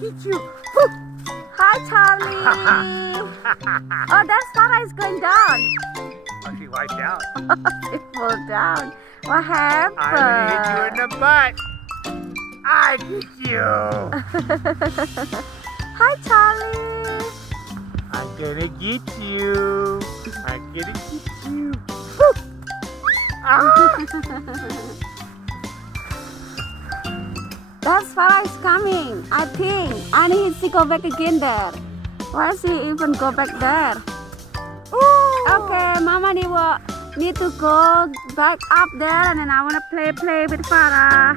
hit you. Hi, Charlie. Oh, that Farah is going down. Oh, she wiped out. It fell down. What happened? I'm gonna hit you in the butt. I hit you. Hi, Charlie. I'm gonna get you. I'm gonna get you. Ah! That's Farah is coming, I think. And he go back again there. Why is he even go back there? Ooh. Okay, Mama need to go back up there, and then I wanna play with Farah.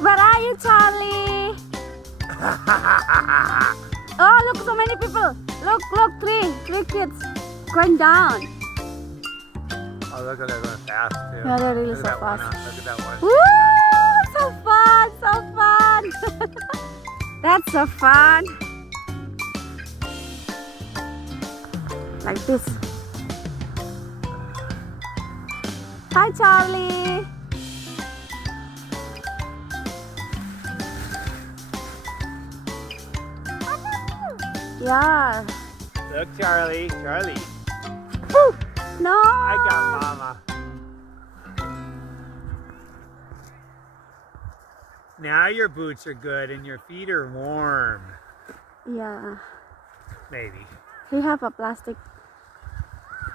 Where are you, Charlie? Oh, look, so many people. Look, three kids going down. Oh, look at that going fast too. Yeah, they're really Look so at that one, fast. Look at that one. Woo! So fun! That's so fun. Like this. Hi, Charlie. Yeah. Look, Charlie. Woo! No. I got Mama. Now your boots are good and your feet are warm. Yeah. Maybe. He have a plastic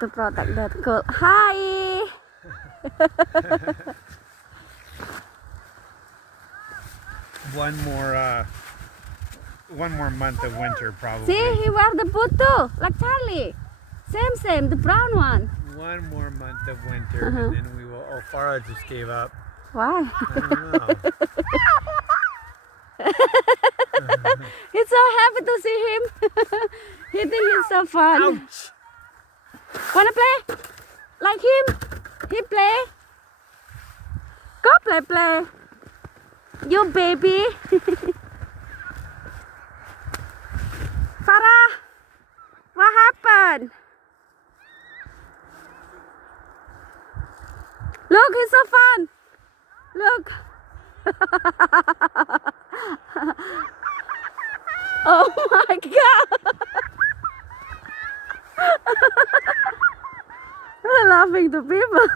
to protect that cold. Hi. One more month of winter probably. See, he wear the boot too, like Charlie. Same, the brown one. One more month of winter and then we will. Oh, Farah just gave up. Why? I don't know. He's so happy to see him. He think it's so fun. Ouch! Wanna play? Like him? He play? Go play. You baby. Farah, what happened? Look, it's so fun. Look. Oh my God. We're laughing to people.